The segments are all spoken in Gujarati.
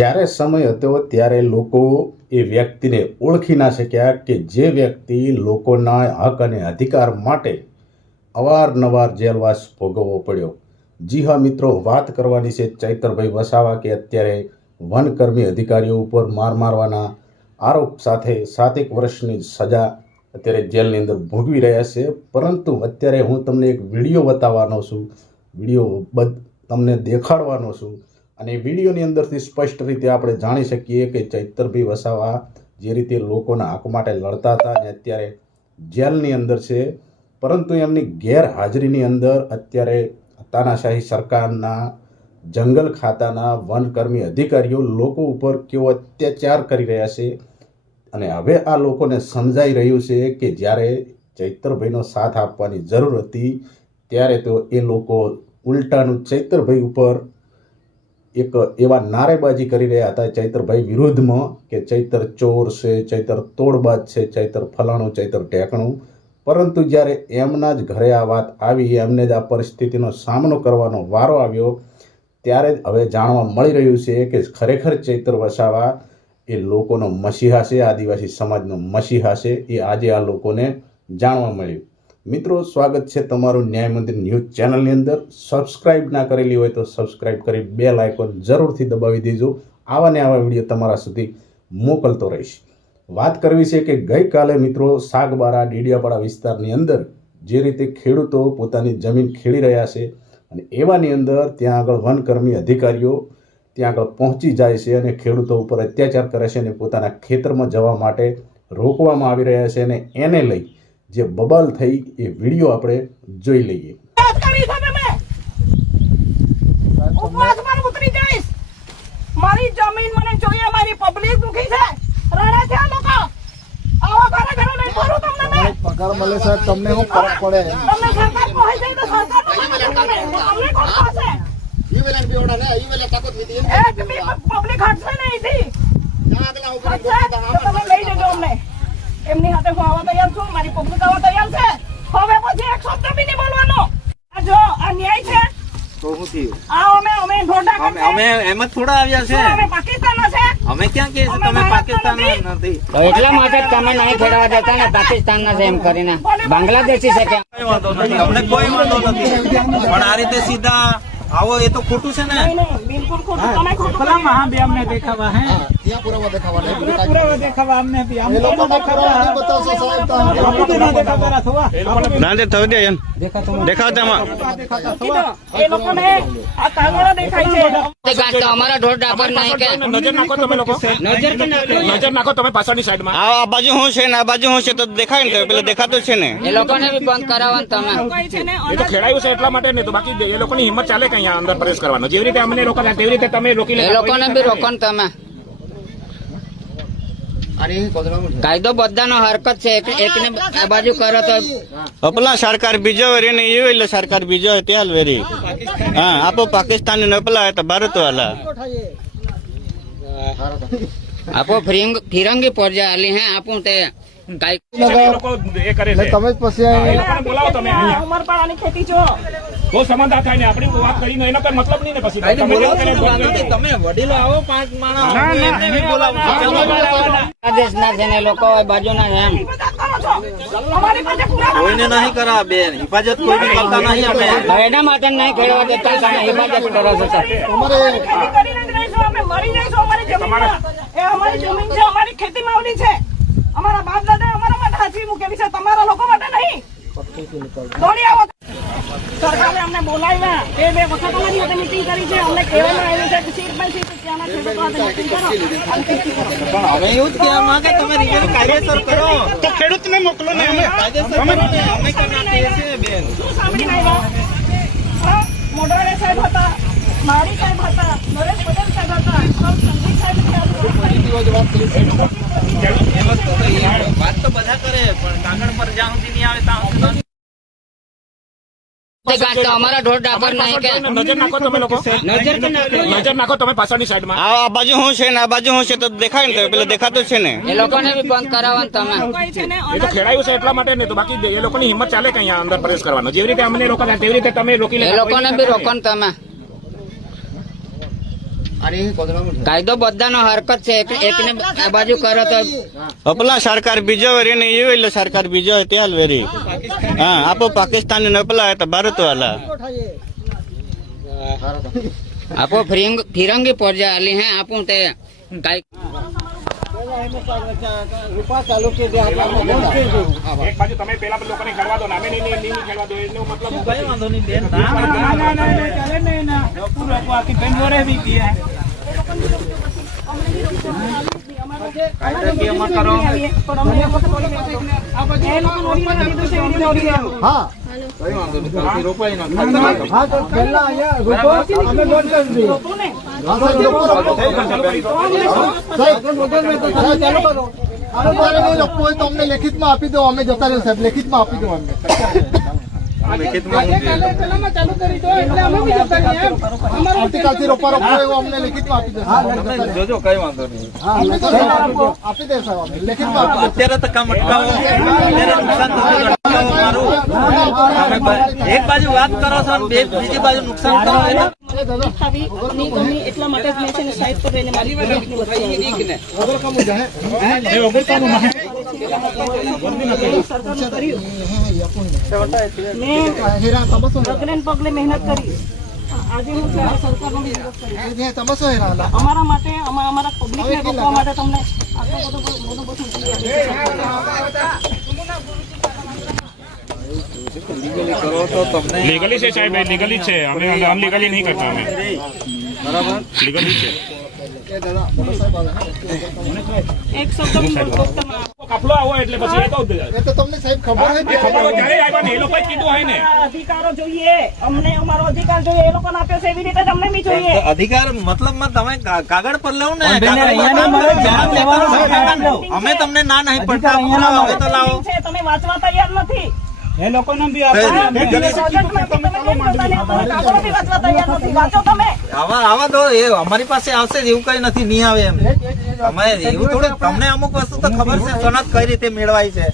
જ્યારે સમય હતો ત્યારે લોકો એ વ્યક્તિને ઓળખી ના શક્યા કે જે વ્યક્તિ લોકોના હક અને અધિકાર માટે અવારનવાર જેલવાસ ભોગવવો પડ્યો। જી હા મિત્રો, વાત કરવાની છે ચૈતરભાઈ વસાવા કે અત્યારે વનકર્મી અધિકારીઓ ઉપર માર મારવાના આરોપ સાથે 7 વર્ષની સજા અત્યારે જેલની અંદર ભોગવી રહ્યા છે। પરંતુ અત્યારે હું તમને એક વિડીયો બતાવવાનો છું, વિડીયો તમને દેખાડવાનો છું અને વિડીયોની અંદરથી સ્પષ્ટ રીતે આપણે જાણી શકીએ કે ચૈતરભાઈ વસાવા જે રીતે લોકોના હક માટે લડતા હતા અને અત્યારે જેલની અંદર છે, પરંતુ એમની ગેરહાજરીની અંદર અત્યારે તાનાશાહી સરકારના જંગલ ખાતાના વનકર્મી અધિકારીઓ લોકો ઉપર કેવો અત્યાચાર કરી રહ્યા છે। અને હવે આ લોકોને સમજાઈ રહ્યું છે કે જ્યારે ચૈતરભાઈનો સાથ આપવાની જરૂર હતી ત્યારે તો એ લોકો ઉલટાનું ચૈતરભાઈ ઉપર એક એવા નારેબાજી કરી રહ્યા હતા ચૈતરભાઈ વિરુદ્ધમાં કે ચૈતર ચોર છે, ચૈતર તોડબાજ છે, ચૈતર ફલાણું, ચૈતર ઢેકણું। પરંતુ જ્યારે એમના જ ઘરે આ વાત આવી, એમને જ આ પરિસ્થિતિનો સામનો કરવાનો વારો આવ્યો, ત્યારે જ હવે જાણવા મળી રહ્યું છે કે ખરેખર ચૈતર વસાવા એ લોકોનો મસીહા છે, આદિવાસી સમાજનો મસીહા છે। એ આજે આ લોકોને જાણવા મળ્યું। મિત્રો, સ્વાગત છે તમારું ન્યાય મંદિર ન્યૂઝ ચેનલની અંદર। સબસ્ક્રાઇબ ના કરેલી હોય તો સબસ્ક્રાઇબ કરી બેલ આઇકોન જરૂરથી દબાવી દેજો। આવા ને આવા વિડીયો તમારા સુધી મોકલતો રહીશ। વાત કરવી છે કે ગઈકાલે મિત્રો સાગબારા ડીડિયાપાડા વિસ્તારની અંદર જે રીતે ખેડૂતો પોતાની જમીન ખેડી રહ્યા છે અને એવાની અંદર ત્યાં આગળ વનકર્મી અધિકારીઓ ત્યાં આગળ પહોંચી જાય છે અને ખેડૂતો ઉપર અત્યાચાર કરે છે અને પોતાના ખેતરમાં જવા માટે રોકવામાં આવી રહ્યા છે અને એને લઈ જે બબાલ થઈ એ વિડીયો આપણે જોઈ લઈએ। મારી જમીન મને જોઈએ, મારી પબ્લિક દુખી છે, રડે છે લોકો। આવા ઘરે ઘરે નહીં કરું તમને મેં પગાર મળે સાહેબ, તમને શું ફરક પડે? તમને સરકાર કહે છે તો સરકાર તમને કોણ પાસે ઈવેલન બીઓડા ને ઈવેલે તાકત દીધી એક બી પબ્લિક હટશે નહીં થી આગલા ઉપર તમે લઈ જજો અમને। એમની સાથે હું આવવા તૈયાર છું, મારી પબ્લિક આવવા તૈયાર છે। હવે પછી એક શબ્દ બી નહીં બોલવાનો। આ જો આ ન્યાય છે તો હું થયું? અમે ઢોંઢા અમે એમ જ થોડા આવ્યા છે? અમે પાકિસ્તાનના છે? અમે ક્યાં કહીએ છીએ તમે પાકિસ્તાનના નથી? તો એટલા માટે જ તમે નહીં ખેડવા દેતા ને પાકિસ્તાનના છે એમ કરીને બાંગ્લાદેશી છે કે કોઈ વાંધો નથી, અમને કોઈ વાંધો નથી, પણ આ રીતે સીધા આવો એ તો ખોટું છે ને। નહીં, બિલકુલ ખોટું। તમે ખોટું हमने देखा हुआ है, ત્યાં પુરાવા દેખાવા નહીં पूरा देखा हुआ हमने भी, એ લોકો પુરાવા નહીં બતાવશો સાહેબ તો ના દે થવા દે એમ દેખાવ તેમાં એ લોકોને આ કાગળો દેખાય છે। અમારા ઢોર ડાબર નહીં કે નજર નાખો તમે લોકો, નજર કે નાખે નજર નાખો તમે પાછળની સાઈડમાં। આ બાજુ હું છે ને આ બાજુ હું છે તો દેખાય ને, પેલા દેખાતું છે ને। એ લોકોને બી બંધ કરાવવાનું તમે કોઈ છે ને એ તો ખેડાયું છે એટલા માટે નહીં તો બાકી એ લોકોની હિંમત ચાલે કે અહીંયા અંદર પ્રવેશ કરવાનો। જેવી રીતે અમને રોકાતા તેવી રીતે તમે રોકી એ લેતા। લોકોને બી રોકો ને તમે। કાયદો બધાનો હરકત છે, એકને આ બાજુ કરો તો અપલા સરકાર બીજો વેરી ને એ એટલે સરકાર બીજો ત્યાલ વેરી। હા, આપો પાકિસ્તાન ને અપલા તો ભારત વાલા આપો ફિરંગી પોરજા આલી હે આપું તે કાઈ એ કરે છે। તમે જ પછી લોકોને બોલાવો તમે અહીંયા, ઉમરપાડાની ખેતી જો બહુ સમાધાન થાય ને આપણી વાત કરીને એનો કઈ મતલબ નહીં ને પછી તમે વડીલો આવો 5 માણસ એમને બી બોલાવો। બાંગ્લાદેશના છે ને લોકો બાજુના છે એમ મદદ કરો છો। અમારી પાસે પુરાવા કોઈને નહીં કરા બેન, હિફાજત કોઈ બી કરતા નહીં અમે। તો એના માટે નહીં ખેડવા દેતા તમે હિફાજત કરો છો સર। ખેતી કરીને જ રહીશું, અમે મરી જઈશું અમારી જમીનમાં। એ અમારી જમીન છે, અમારી ખેતી માવલી છે, અમારા બાપ દાદા અમારા માટે હાચવી મૂકેલી છે, તમારા લોકો માટે નહીં। દોડી આવો। સરકારે અમને બોલાવ્યા, 2 વખત અમારી માટે મીટિંગ કરી છે, અમને કહેવામાં આવ્યું છે કે સીટ બાય સીટ ત્યાંના ખેડૂતો સાથે મીટિંગ કરો અને ખેતી કરો। પણ હવે એવું જ કહેવા માંગે તમે રિઝલ્ટ કાયદેસર કરો તો ખેડૂતને મોકલો ને અમે કાયદેસર કરો ને, અમે કેમ ના કહીએ છીએ બેન? શું સાંભળીને આવ્યા? મોઢવાડિયા સાહેબ હતા, માળી સાહેબ હતા, નરેશ પટેલ સાહેબ હતા, સંદીપ સાહેબ હતા। એ વસ્તુ તો વાત તો બધા કરે પણ કાગળ પર જ્યાં સુધી નહીં આવે ત્યાં સુધી અમારા ઢોર ડાબર નહીં કે નજર નાખો તમે લોકો, નજર કે નાખે નજર નાખો તમે પાછળની સાઈડમાં। આ બાજુ હું છે ને આ બાજુ હું છે તો દેખાય ને, પેલા દેખાતું છે ને। એ લોકોને બી બંધ કરાવવાનું તમે કોઈ છે ને એ તો ખેડાયું છે એટલા માટે નહીં તો બાકી એ લોકોની હિંમત ચાલે કે અહીંયા અંદર પ્રવેશ કરવાનો। જેવી રીતે અમને રોકાતા તેવી રીતે તમે રોકી એ લેતા। લોકોને બી રોકો ને તમે। કાયદો બધાનો હરકત છે એકને આ બાજુ કરો તો અપલા સરકાર બીજો વેરી ને એ વેલે સરકાર બીજો ત્યાં વેરી હા આપો પાકિસ્તાન ને અપલા તો ભારત વાલા આપો ફિરંગી પડજા આલી હે આપું તે કાઈ એક બાજુ તમે પેલા લોકોને ખેડવા દો નામે નહીં ખેડવા દો એનો મતલબ કઈ વાંધો નહીં બેન આખી બેન જોડે બી પીએ કાયદાકીયમાં કરો હા કઈ વાંધો નહીં રોપાઈ ના હા તો પહેલા અહીંયા અમે બોલ કરી કોઈ તો અમને લેખિતમાં આપી દો અમે જતા રહ્યો સાહેબ લેખિતમાં આપી દો અમને આવતીકાલથી રોપા રોપો એવું અમને લેખિતમાં આપી દો જોજો કઈ વાંધો નહીં આપી દે સાહેબ અમને લેખિતમાં આપી દો અત્યારે તો કામ અટકાવો અત્યારે નુકસાન થતું અટકાવો મારું એક બાજુ વાત કરો છો અને બીજી બાજુ નુકસાન કરો એટલા માટે જ મેં છે ને સાઈડ પર રહીને મારી પ્રોજેક્ટની વચ્ચે મેં પગલે મહેનત કરી આજે હું સરકારનો વિરોધ કરી અમારા માટે અમારા પબ્લિકને રોકવા માટે તમને આટલો બધો કરો તો તમને લીગલી છે સાહેબ લીગલી છે અમે અનલીગલી નહીં કરતા અમે બરાબર લીગલી છે એક શબ્દ કાફલો આવો એટલે પછી એ તો એ તો તમને સાહેબ ખબર હોય ખબર હોય ત્યારે આવ્યા ને એ લોકોએ કીધું હોય ને અધિકારો જોઈએ અમને અમારો અધિકાર જોઈએ એ લોકોને આપ્યો છે એવી રીતે તમને બી જોઈએ અધિકાર મતલબમાં તમે કાગળ પર લેવો ને અમે તમને ના નહીં પડતા હવે તો લાવો તમે વાંચવા તૈયાર નથી એ લોકોને બી આવા દો એ અમારી પાસે આવશે જ એવું કઈ નથી નહીં આવે એમ અમે એવું થોડું તમને અમુક વસ્તુ તો ખબર છે સનદ કઈ રીતે મેળવાય છે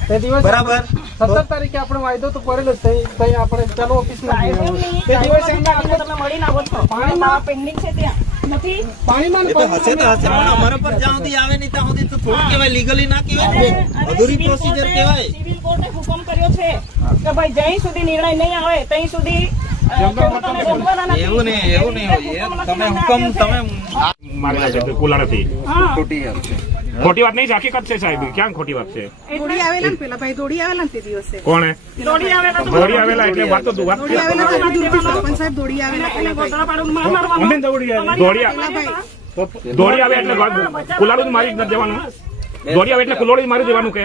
બરાબર 17 તારીખે આપણે વાયદો તો કરેલો જ તઈ આપણે ચાલો ઓફિસમાં તમે મળી ના છો પાણીમાં પેન્ડિંગ છે ત્યાં નથી પાણીમાં એ તો હશે તો હશે પણ અમારા પર જ્યાં સુધી આવે નહીં ત્યાં સુધી તો થોડું કહેવાય લીગલી ના કહેવાય અધૂરી પ્રોસિજર કહેવાય સિવિલ કોર્ટે હુકમ કર્યો છે કે ભાઈ જ્યાં સુધી નિર્ણય નહીં આવે ત્યાં સુધી એવું નહીં હોય તમે હુકમ તમે મારી પાસે કુલા નથી ખોટી વાત છે ખોટી વાત નહીં હકીકત છે સાહેબ ક્યાં ખોટી વાત છે દોડી આવેલા ને પેલા ભાઈ દોડી આવેલા ને તે દિવસે કોણે દોડી આવેલા દોડી આવેલા એટલે વાત તો વાત દોડી આવેલા સરપંચ સાહેબ દોડી આવેલા એટલે ગોતરા પાડું મારવાનું અમે દોડી આવે એટલે કુલાડું જ મારી જ નથી દેવાનું દોડી આવે એટલે કુલોડી જ મારી દેવાનું કે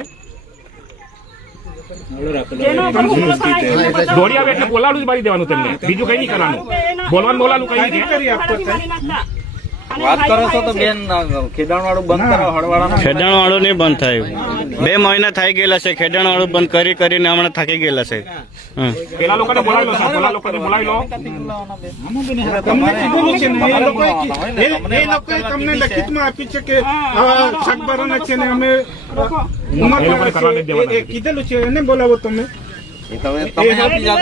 દોડી આવે એટલે બોલાડું જ મારી દેવાનું તેમને બીજું કઈ નહીં કરવાનું બોલવાનું કઈ નહીં વાત કરો છો તો બેન ખેડાણ વાળું બંધ કરો હળવાળા ખેડાણ વાળું નહીં બંધ થાય 2 મહિના થઈ ગયેલા છે ખેડાણ વાળું બંધ કરીને હમણાં થાકી ગયેલા છે પેલા લોકોને બોલાવી લો સાહેબ પેલા લોકોને બોલાવી લો તમને લખિતમાં આપી છે કે શાકભાજીના છે ને અમે કીધેલું છે એને બોલાવો તમે તમે આપી જાઓ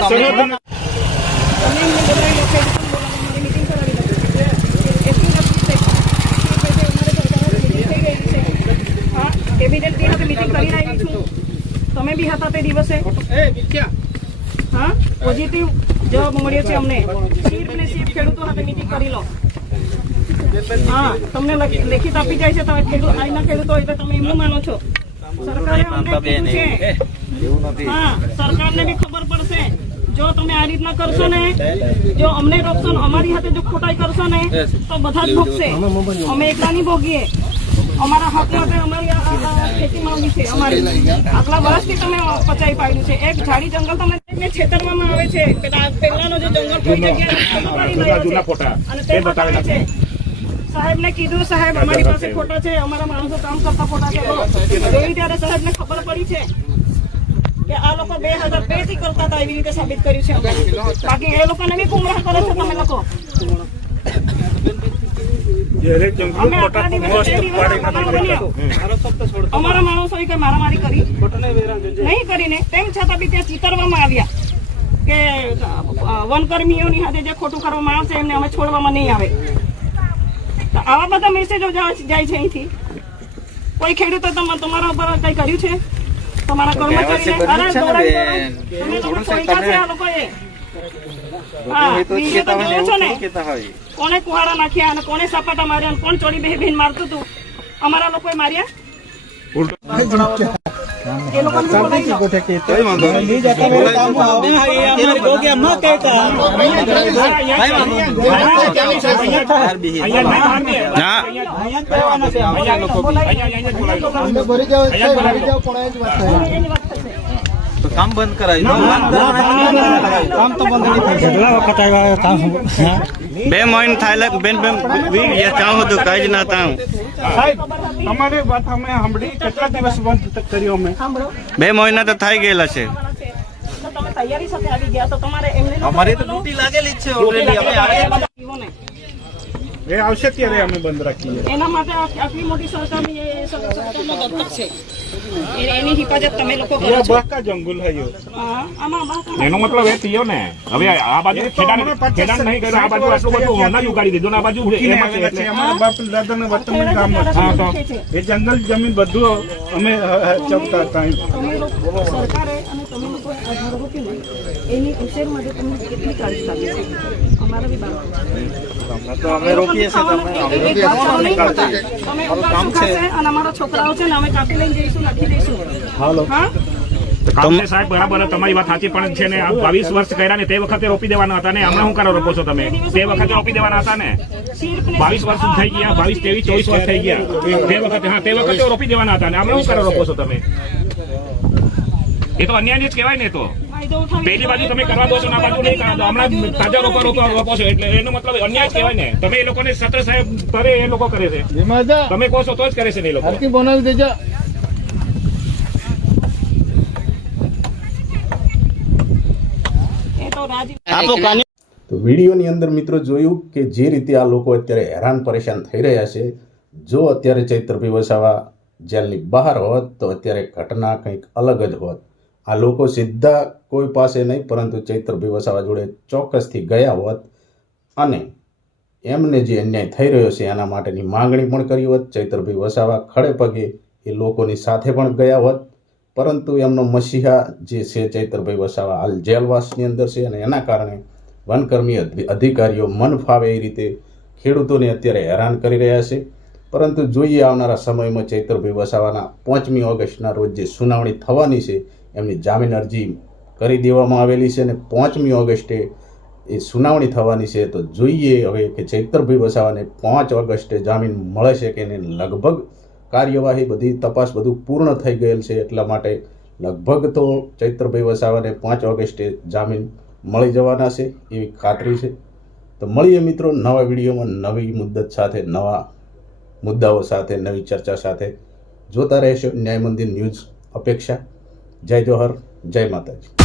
તમે બી હતા તે દિવસે હા પોઝિટિવ જવાબ મળ્યો છે અમને સીપ ને સીપ ખેડૂતો સાથે મીટિંગ કરી લો હા તમને લેખિત આપી જાય છે તમે અહીંના ખેડૂતો હોય તો તમે એમનું માનો છો સરકારે અમને કીધું છે હા સરકારને બી ખબર પડશે જો તમે આ રીતના કરશો ને જો અમને રોકશો ને અમારી હાથે જો ખોટાઈ કરશો ને તો બધા જ ભોગશે અમે એકલા નહીં ભોગીએ અમારા હક માટે અમારી ખેતી માંગી છે અમારી આટલા વર્ષથી તમે પચાવી પાડ્યું છે એક ઝાડી જંગલ તમને છેતરવામાં આવે છે પહેલાનો જે જંગલ કોઈ જગ્યાએ અને તે બતાવે છે સાહેબ ને કીધું સાહેબ અમારી પાસે ફોટા છે અમારા માણસો કામ કરતા ફોટા છે જોઈ ત્યારે સાહેબ ને ખબર પડી છે કે આ લોકો 2002 થી કરતા હતા એવી રીતે સાબિત કર્યું છે બાકી એ લોકોને બી ગુમરાહ કરે છે તમે લોકો અમારા માણસો કઈ મારામારી કરી નહીં કરીને તેમ છતાં બી ત્યાં ચીતરવામાં આવ્યા કે વનકર્મીઓની હાથે જે ખોટું કરવામાં આવશે એમને અમે છોડવામાં નહીં આવે તો આવા બધા મેસેજો જાય છે અહીંથી. કોઈ ખેડૂતો તમારા ઉપર કઈ કર્યું છે? તમારા કર્મચારીને તમે લોકો સોંપ્યા છે આ લોકોએ. હા, બીજું તો જોવો છો ને કોને કુહાડા નાખ્યા અને કોને સપાટા માર્યા અને કોણ ચોરી બેહીન મારતું હતું. અમારા લોકોએ માર્યા. એ લોકોને બોલાવી લો. અમને ભરી જાઓ સાહેબ, ભરી જાઓ પણ એ જ વાત છે. એની વાત થશે. તો કામ બંધ કરાવી દો. કામ તો બંધ નહીં થાય. કેટલા વખત આવ્યા કામ? 2 મહિને થાય બેન વીક ગયા ત્યાં હતું કઈ જ ના ત્યાં. સાહેબ તમારી વાત અમે સાંભળી. કેટલા દિવસ બંધ કર્યો અમે? સાંભળો, 2 મહિના તો થઈ ગયેલા છે. તો તમે તૈયારી સાથે આવી ગયા તો તમારે એમને અમારી તો ડ્યુટી લાગેલી જ છે ઓલરેડી. અમે આવીએ એ આવશે ત્યારે અમે બંધ રાખીએ. એના માટે આટલી મોટી સરકારની સરકારનો દત્તક છે. એની હિફાજત તમે લોકો કરો છો. બાકા જંગલ હૈયો. હા, આમાં બાકા. એનો મતલબ એ થયો ને હવે આ બાજુ ખેડાણ નહીં કર્યું, આ બાજુ આટલું બધું અનાજ ઉગાડી દીધું ને આ બાજુ એમાં છે એટલે અમારા બાપ દાદાના વતનનું કામ હા તો એ જંગલ જમીન બધું અમે ચપતા હતા. તમે લોકો સરકારે અને તમે લોકો આધાર રૂપી ને એની ઉછેર માટે તમને કેટલી કાળજી લાગે છે. અમારા બી બાળકો તો અમે રોકીએ છીએ. તમે ઉગાડશું ખાશે અને અમારા છોકરાઓ છે ને અમે કાપી લઈને જઈશું, નાખી દઈશું. હા, કામ છે સાહેબ બરાબર, તમારી વાત સાચી પણ છે ને આ 22 વર્ષ કર્યા ને તે વખતે રોપી દેવાના હતા ને હમણાં શું કરો રોપો છો તમે? તે વખતે રોપી દેવાના હતા ને. 22 વર્ષ થઈ ગયા, 22, 23, 24 વર્ષ થઈ ગયા તે વખતે. હા, તે વખતે રોપી દેવાના હતા ને હમણાં શું કરો રોપો છો તમે? એ તો અન્યાય જ કહેવાય ને. તો પેલી બાજુ તમે કરવા દો છો ને આ બાજુ નહીં કરવા દો. હમણાં તાજા રોપો છો એટલે એનો મતલબ અન્યાય જ કહેવાય ને. તમે એ લોકોને સત્ર સાહેબ કરે એ લોકો કરે છે, તમે કહો છો તો જ કરે છે ને એ લોકો. બનાવી દેજો. એ તો રાજી. આપો કાની તો વિડીયોની અંદર મિત્રો જોયું કે જે રીતે આ લોકો અત્યારે હેરાન પરેશાન થઈ રહ્યા છે. જો અત્યારે ચૈત્રભાઈ વસાવા જેલની બહાર હોત તો અત્યારે ઘટના કંઈક અલગ જ હોત. આ લોકો સીધા કોઈ પાસે નહીં પરંતુ ચૈત્રભાઈ વસાવા જોડે ચોક્કસથી ગયા હોત અને એમને જે અન્યાય થઈ રહ્યો છે એના માટેની માંગણી પણ કરી હોત. ચૈત્રભાઈ વસાવા ખડે પગે એ લોકોની સાથે પણ ગયા હોત, પરંતુ એમનો મસીહા જે છે ચૈત્રભાઈ વસાવા હાલ જેલવાસની અંદર છે અને એના કારણે વનકર્મી અધિકારીઓ મન ફાવે એ રીતે ખેડૂતોને અત્યારે હેરાન કરી રહ્યા છે. પરંતુ જોઈએ આવનારા સમયમાં ચૈત્રભાઈ વસાવાના 5મી ઓગસ્ટના રોજ જે સુનાવણી થવાની છે એમની જામીન અરજી કરી દેવામાં આવેલી છે અને 5મી ઓગસ્ટે એ સુનાવણી થવાની છે. તો જોઈએ હવે કે ચૈત્રભાઈ વસાવાને 5 ઓગસ્ટે જામીન મળે છે કે નહીં. લગભગ કાર્યવાહી બધી તપાસ બધું પૂર્ણ થઈ ગયેલ છે એટલા માટે લગભગ તો ચૈત્રભાઈ વસાવાને 5 ઓગસ્ટે જામીન મળી જવાના છે એવી ખાતરી છે. તો મળીએ મિત્રો નવા વિડીયોમાં નવી મુદ્દત સાથે, નવા મુદ્દાઓ સાથે, નવી ચર્ચા સાથે. જોતા રહેશો ન્યાય મંદિર ન્યૂઝ. અપેક્ષા. જય જોહર, જય માતાજી.